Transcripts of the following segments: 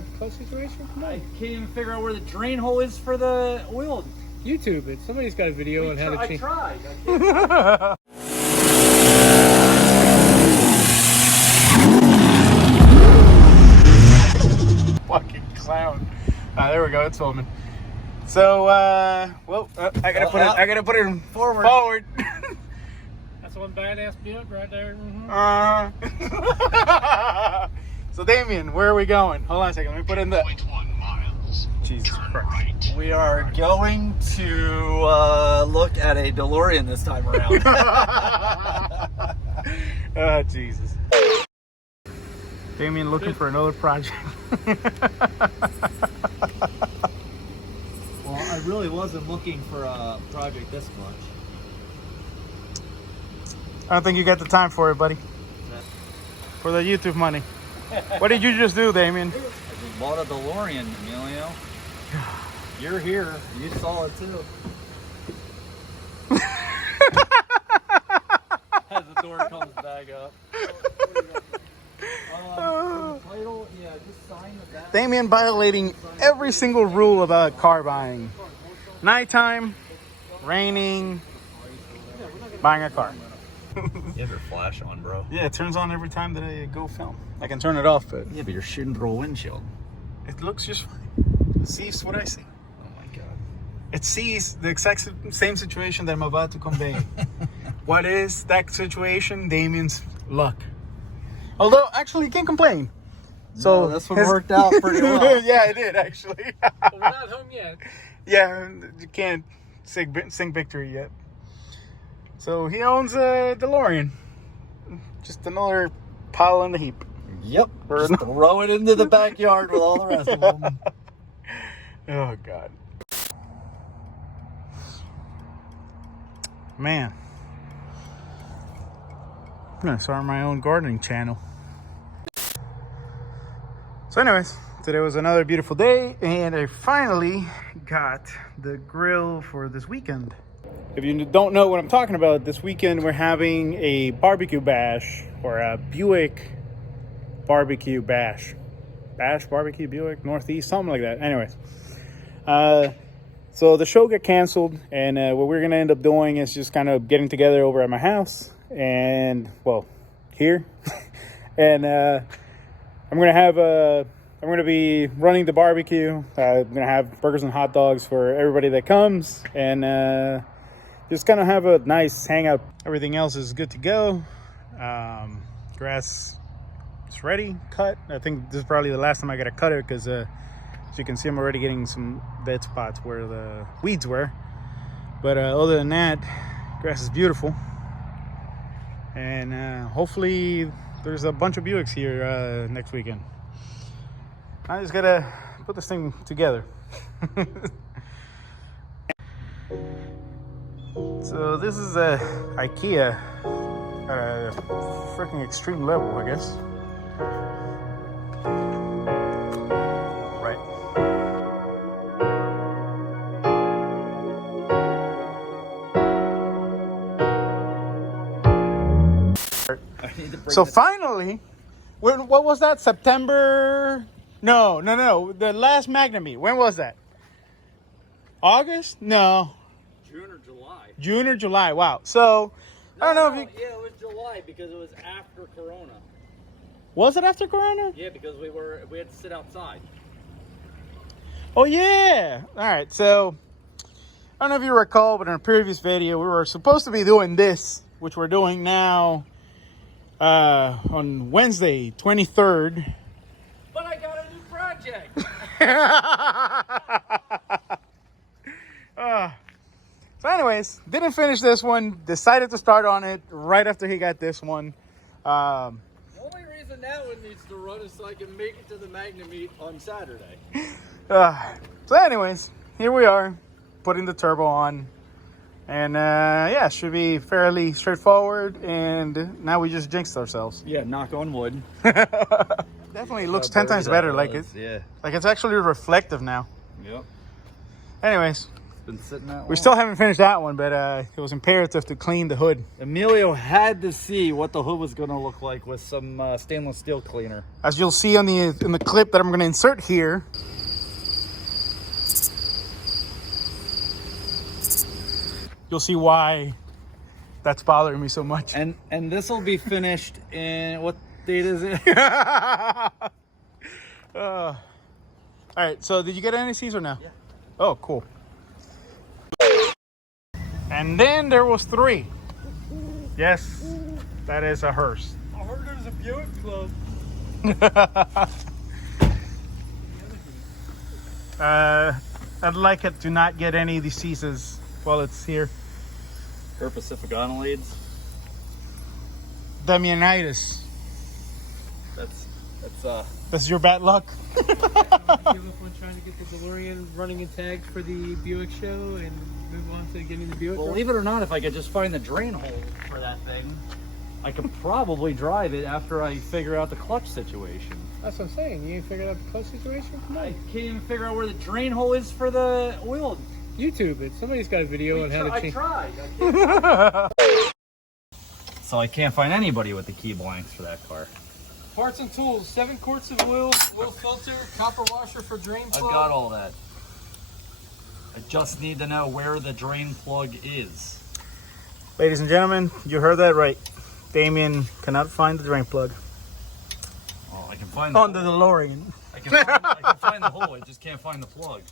a close situation? Come on. I can't even figure out where the drain hole is for the oil. YouTube it. Somebody's got a video on how to change. I tried. Fucking clown. There we go. It's filming. So, I gotta put it forward. That's one badass Buick right there. So, Damien, where are we going? Hold on a second. Let me put in the. 0.1 miles. Jesus Christ. Right. We are going to look at a DeLorean this time around. Oh, Jesus. Damien looking for another project. Well, I really wasn't looking for a project this much. I don't think you got the time for it, buddy. For the YouTube money. What did you just do, Damien? I just bought a DeLorean, Emilio. You're here. You saw it too. As the door comes back up. Title, yeah, just sign the back. Damien violating every single rule about car buying. Nighttime, raining, buying a car. You have your flash on, bro. Yeah, it turns on every time that I go film. I can turn it off, but Yeah, but you're shooting through a windshield. it looks just fine. It sees what I see. Oh my god. It sees the exact same situation that I'm about to convey. What is that situation? Damien's luck. Although, actually, you can't complain. So No, this one worked out pretty well. Yeah, it did, actually. But we're not home yet. Yeah, you can't sing victory yet. So he owns a DeLorean. Just another pile in the heap. Yep. Just throw it into the backyard with all the rest of them. Oh, God. Man. I'm going to start my own gardening channel. So anyways, today was another beautiful day, and I finally got the grill for this weekend. If you don't know what I'm talking about, this weekend we're having a barbecue bash, or a Buick barbecue bash. Bash, barbecue, Buick, Northeast, something like that. Anyways. So the show got canceled, and what we're going to end up doing is just kind of getting together over at my house, and, well, here. And I'm going to be running the barbecue. I'm going to have burgers and hot dogs for everybody that comes, and just kind of have a nice hangout. Everything else is good to go. Grass is ready, cut. I think this is probably the last time I got to cut it, because as you can see, I'm already getting some dead spots where the weeds were. But other than that, grass is beautiful. And hopefully there's a bunch of Buicks here next weekend. I just gotta put this thing together. So this is a IKEA at a freaking extreme level, I guess. Right. So finally, what was that? September? No. The last Magna meet. When was that? August? No. June or July. June or July. Wow. So I don't know if you. Yeah, it was July because it was after Corona. Was it after Corona? Yeah, because we had to sit outside. Oh yeah. All right. So I don't know if you recall, but in a previous video, we were supposed to be doing this, which we're doing now, on Wednesday, 23rd. But I got a new project. So anyways, didn't finish this one. Decided to start on it right after he got this one. The only reason that one needs to run is so I can make it to the Magna meet on Saturday. So anyways, here we are, putting the turbo on. And yeah, should be fairly straightforward. And now we just jinxed ourselves. Yeah, knock on wood. Definitely looks 10 times better. Like it's actually reflective now. Yep. Anyways, been sitting that long. We still haven't finished that one, but it was imperative to clean the hood. Emilio had to see what the hood was going to look like with some stainless steel cleaner. As you'll see on in the clip that I'm going to insert here, you'll see why that's bothering me so much. And this will be finished in, what date is it? All right, so did you get any Caesar now? Yeah. Oh, cool. And then there was 3. Yes, that is a hearse. I heard there's a Buick Club. I'd like it to not get any diseases while it's here. Her Pacific Annelids. Damianitis. That's your bad luck. Give up on trying to get the DeLorean running and tagged for the Buick show and move on to getting the Buick. Believe it or not, if I could just find the drain hole for that thing, I could probably drive it after I figure out the clutch situation. That's what I'm saying. You ain't figured out the clutch situation? Come I on. can't even figure out where the drain hole is for the oil. YouTube it. Somebody's got a video on how to change. I tried. So I can't find anybody with the key blanks for that car. Parts and tools, 7 quarts of oil, oil filter, copper washer for drain plug. I've got all that. I just need to know where the drain plug is. Ladies and gentlemen, you heard that right. Damien cannot find the drain plug. Oh, I can find the on the DeLorean. I can find the hole, I just can't find the plug.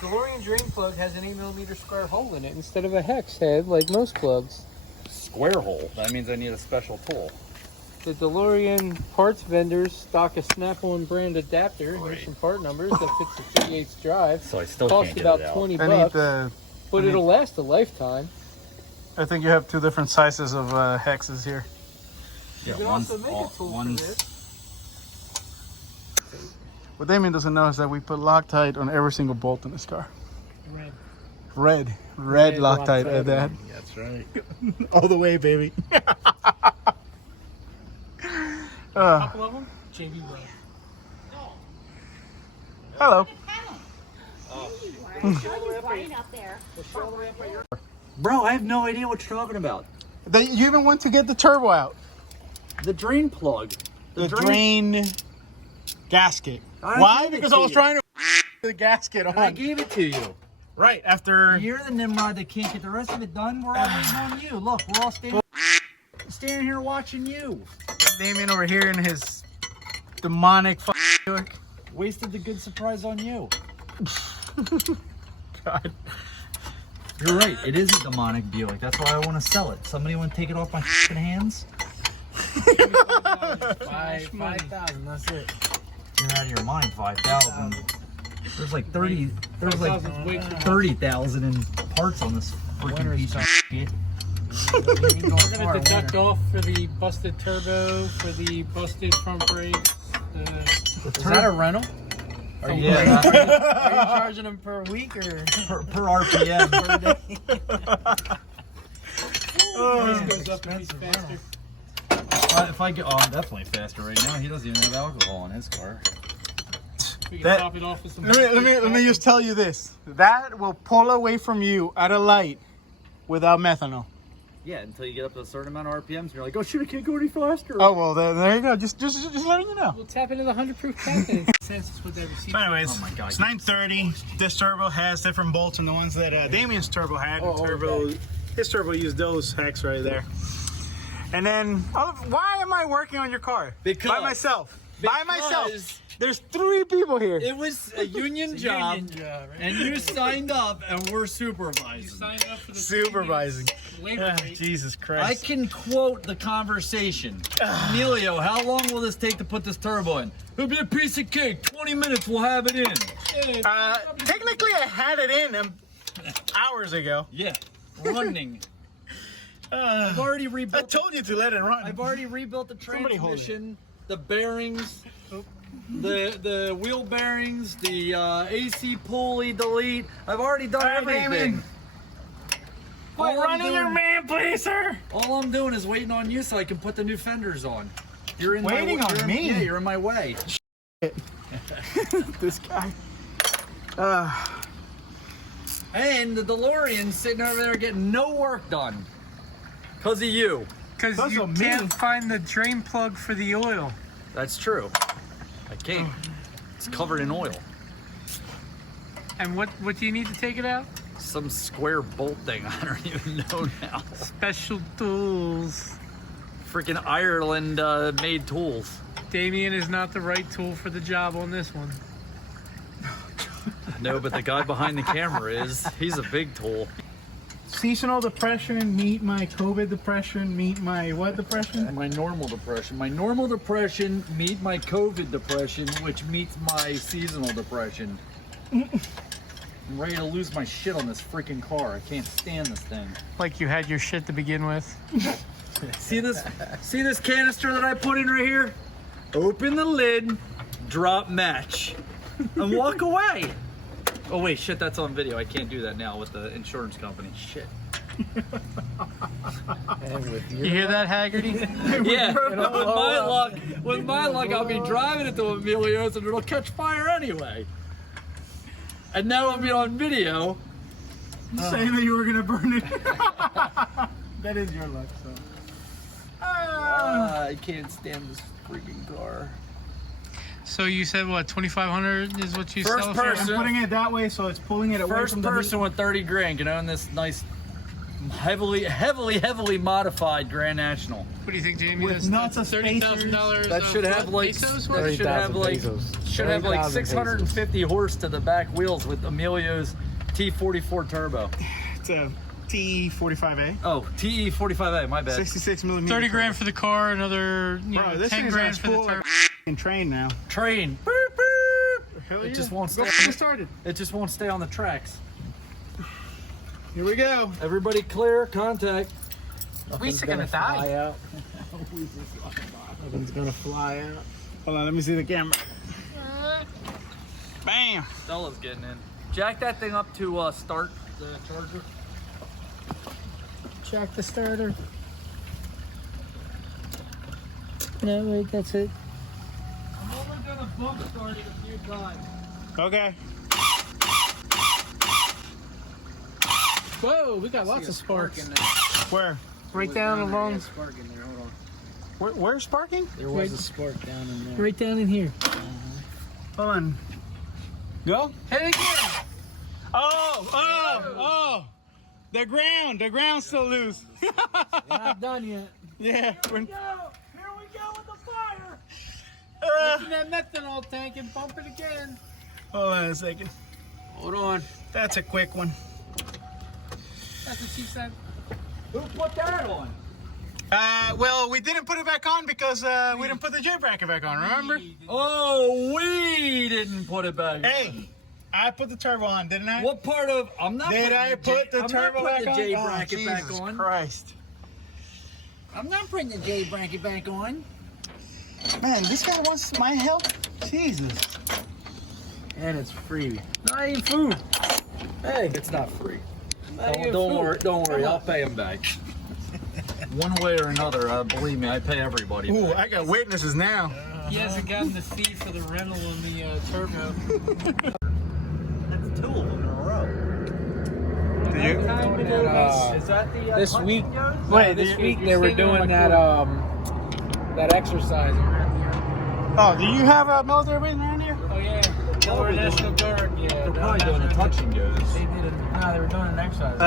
DeLorean drain plug has an 8mm square hole in it instead of a hex head like most plugs. Square hole. That means I need a special tool. The DeLorean parts vendors stock a Snap-on brand adapter. Here's some part numbers that fits the 38th drive. So I still Costs can't get about it out. 20 I bucks, need but it'll last a lifetime. I think you have 2 different sizes of hexes here. You Yeah, can one's, also make a tool for this. What Damien doesn't know is that we put Loctite on every single bolt in this car. Red Loctite at that. That's right. All the way, baby. Couple of them, JB Rowe. Hello. Bro, I have no idea what you're talking about. You even went to get the turbo out. The drain plug. The drain gasket. I Why? gave it Because to I was you. trying to the gasket on. I gave it to you. Right after. You're the Nimrod that can't get the rest of it done. We're all waiting on you. Look, we're all standing here watching you. Damien over here in his demonic Buick. Wasted the good surprise on you. God. You're right. It is a demonic Buick. That's why I want to sell it. Somebody want to take it off my hands? 5,000. That's it. You're out of your mind. 5,000. There's like 30. There's like 5,000 is way too much. 30,000 in parts on this freaking piece of shit. We're gonna deduct off for the busted turbo, for the busted front brakes. Is that a rental? Are you charging them per week or per RPM per day? price goes up and he's faster? If I get, I'm definitely faster right now. He doesn't even have alcohol in his car. We can That- top it off with some. Let me just tell you this. That will pull away from you at a light without methanol. Yeah, until you get up to a certain amount of RPMs, you're like, oh shoot, I can't go any faster. Oh well, there you go. Just letting you know. We'll tap into the 100-proof tank. Census with that receipt. So anyways, Oh my God. it's 930. This turbo has different bolts than the ones that Damien's turbo had. His turbo used those hex right there. And then, why am I working on your car? Because- by myself. By myself. Because- There's 3 people here. It was a union job, Union job, right? and you signed up, and we're You supervising. signed up for the Supervising. labor rate. Jesus I Christ. can quote the conversation. Emilio, how long will this take to put this turbo in? It'll be a piece of cake. 20 minutes, we'll have it in. Technically, I had it in hours ago. Yeah, running. I've already I rebuilt. told you to let it run. I've already rebuilt the Somebody hold it. transmission, the bearings, the wheel bearings, the AC pulley delete. I've already done everything. All I'm doing- man, please, sir. All I'm doing is waiting on you so I can put the new fenders on. You're in Waiting my, on you're in- me? Yeah, you're in my way. This guy. And the DeLorean's sitting over there getting no work done. Because of you. Because you can't find the drain plug for the oil. That's true. I can't. It's covered in oil. And what do you need to take it out? Some square bolt thing. I don't even know now. Special tools. Freaking Ireland made tools. Damien is not the right tool for the job on this one. No, but the guy behind the camera is. He's a big tool. Seasonal depression meet my COVID depression meet my what depression? My normal depression. My normal depression meet my COVID depression, which meets my seasonal depression. I'm ready to lose my shit on this freaking car. I can't stand this thing. Like you had your shit to begin with. See this canister that I put in right here? Open the lid, drop match, and walk away. Oh wait, shit, that's on video. I can't do that now with the insurance company. Shit. You hear that, Haggerty? Yeah, with my luck, I'll be driving it to Emilio's and it'll catch fire anyway. And now it'll be on video. Saying that you were gonna burn it. That is your luck, so. I can't stand this freaking car. So you said what, 2,500 is what you First sell person. I'm putting it that way, so it's pulling it away First from the person with 30 grand can own this nice, heavily modified Grand National. What do you think, Jamie? With That's nuts of $30,000. That should have like pesos? that should have like 650 horse to the back wheels with Emilio's T44 turbo. It's a T45A. Oh, TE45A, my bad. 66 millimeter. 30 grand for the car, another Bro, this 10 thing's grand as for the cool turbo. as train now. Train. Boop, boop. Hell It yeah. just won't Go stay. get started. It just won't stay on the tracks. Here we go. Everybody clear, contact. We gonna die. Out. Nothing's gonna fly out. Hold on, let me see the camera. Bam. Stella's getting in. Jack that thing up to start the charger. Jack the starter. No, wait, that's it. I'm only gonna bump start it a few times. Okay. Whoa, we got lots of sparks. Where? Right down along. Spark in there. Hold on. Where's sparking? There was a spark down in there. Right down in here. Hold on. Go. Hit it again. Oh. The ground's still loose. We're not done yet. Yeah. Here we go with the fire. Open that methanol tank and pump it again. Hold on a second. Hold on. That's a quick one. That's what she said. Who put that on? Well, we didn't put it back on because we didn't put the J bracket back on, remember? Oh, we didn't put it back on. Hey, I put the turbo on, didn't I? What part of? I'm not. Did putting I put the turbo back on? the J Oh, bracket back Jesus on. Christ. I'm not putting the J bracket back on. Man, this guy wants my help? Jesus. And it's free. Not even food. Hey, it's not free. Don't worry. Don't worry. I'll pay him back. One way or another, believe me, I pay everybody. Ooh, back. I got witnesses now. He hasn't gotten the fee for the rental on the turbo. That's 2 of them in a row. Did you? Is that the This punching week- goes? Wait, This do week you, they were doing that exercise around here. oh, do you have a military base around here? Oh yeah, Delaware National Guard. Yeah, They're probably doing a touch and goes. They were doing an exercise.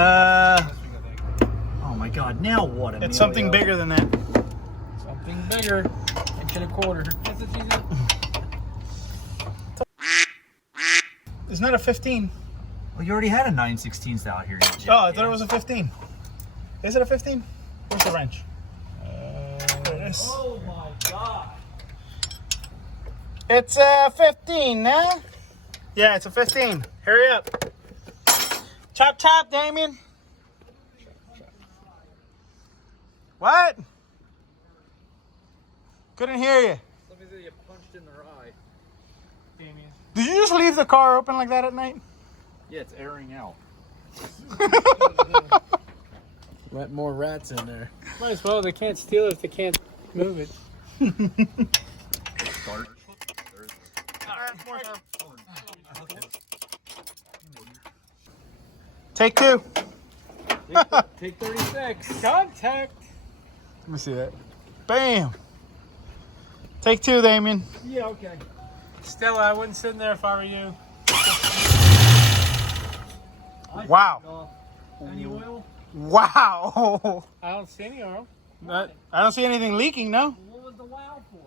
Oh my God! Now what? It's something Emilio? bigger than that. Something bigger. Inch and a quarter. That's what she said. It's not a 15. Well, you already had a 9/16 out here. Oh, I thought it was a 15. Is it a 15? Where's the wrench? This. Oh my God! It's a 15 now. Yeah, it's a 15. Hurry up. Chop, chop, Damien. What? Couldn't hear you. Somebody said you punched in their eye. Damien. Did you just leave the car open like that at night? Yeah, it's airing out. Let more rats in there. Might as well. They can't steal it if they can't move it. Start. Take two. Take 36. Contact. Let me see that. Bam. Take two, Damien. Yeah, okay. Stella, I wouldn't sit in there if I were you. Wow. Any oil? Wow. I don't see any oil. I don't see anything leaking, no? What was the wow for?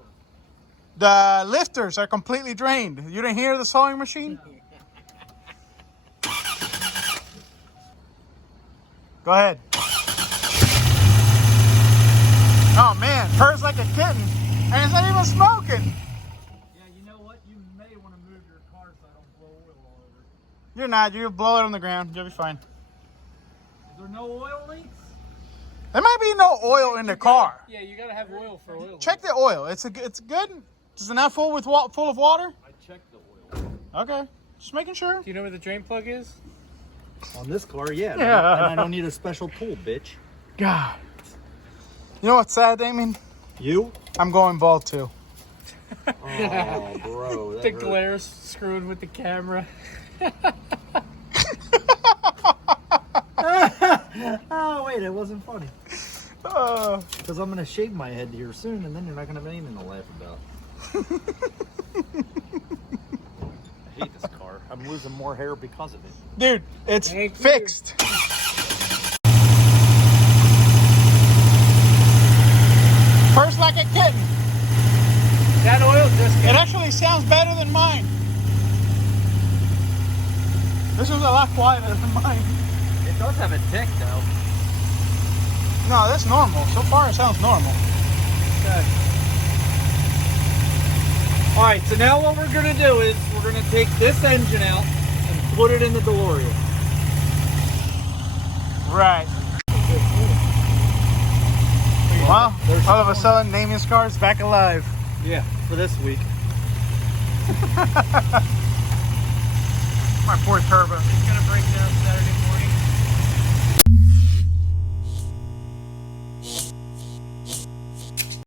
The lifters are completely drained. You didn't hear the sewing machine? Go ahead. Oh man, purrs like a kitten. And it's not even smoking. Yeah, you know what? You may want to move your car so I don't blow oil all over. You're not. You'll blow it on the ground. You'll be fine. Is there no oil leaks? There might be no oil in the car. Yeah, you gotta have oil for oil. Check the oil. It's good. Is it not full of water? I checked the oil. Okay. Just making sure. Do you know where the drain plug is? On this car, yeah. Yeah. And I don't need a special tool, bitch. God. You know what's sad, Damien? You? I'm going bald too. Oh, bro. The glare screwed with the camera. Oh, wait, it wasn't funny. Uh, Because I'm going to shave my head here soon, and then you're not going to have anything to laugh about. I hate this car. I'm losing more hair because of it. dude, it's Thank you. fixed. Purrs like a kitten. That oil just It actually sounds better than mine. This was a lot quieter than mine. It does have a tick, though. No, that's normal. So far, it sounds normal. Okay. All right, so now what we're going to do is we're going to take this engine out and put it in the DeLorean. Right. Well, all of a sudden, Damien's car is back alive. Yeah, for this week. My poor turbo. It's gonna break down.